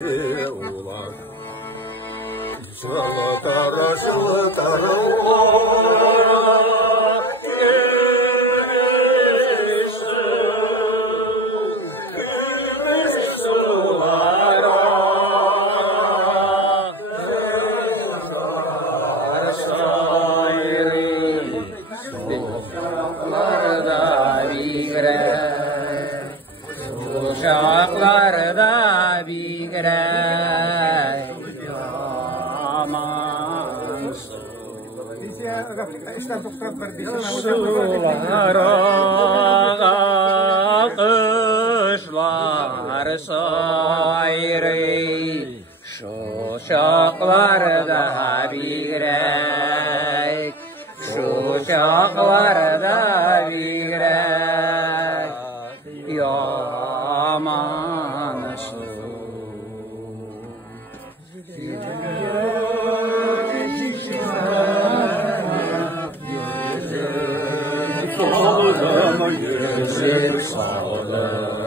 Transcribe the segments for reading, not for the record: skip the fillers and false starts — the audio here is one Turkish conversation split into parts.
ulan Şılıtara Uşaklarda bir girer amansın sulara kışlar sayrı şu uşaklarda bir girer şu uşaklarda bir girer yamansın gözüm sağlam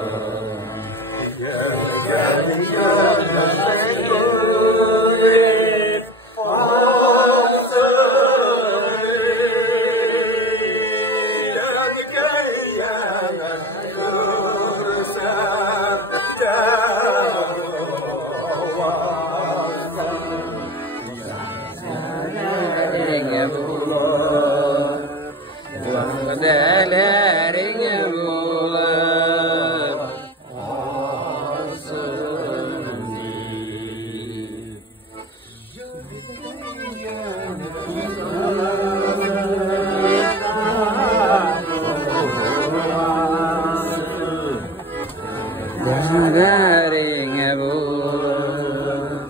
Delerin bulur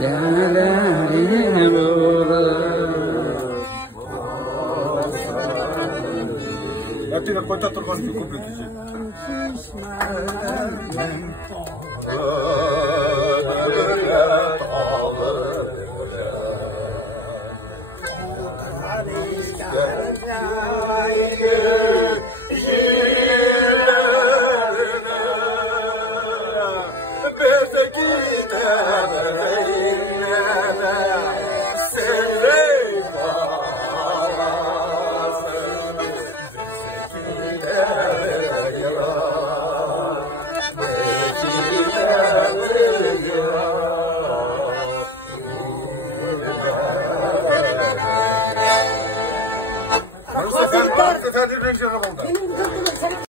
delerin bulur Ты какой-то турбанки купить. Sen de bir şey yapalım da.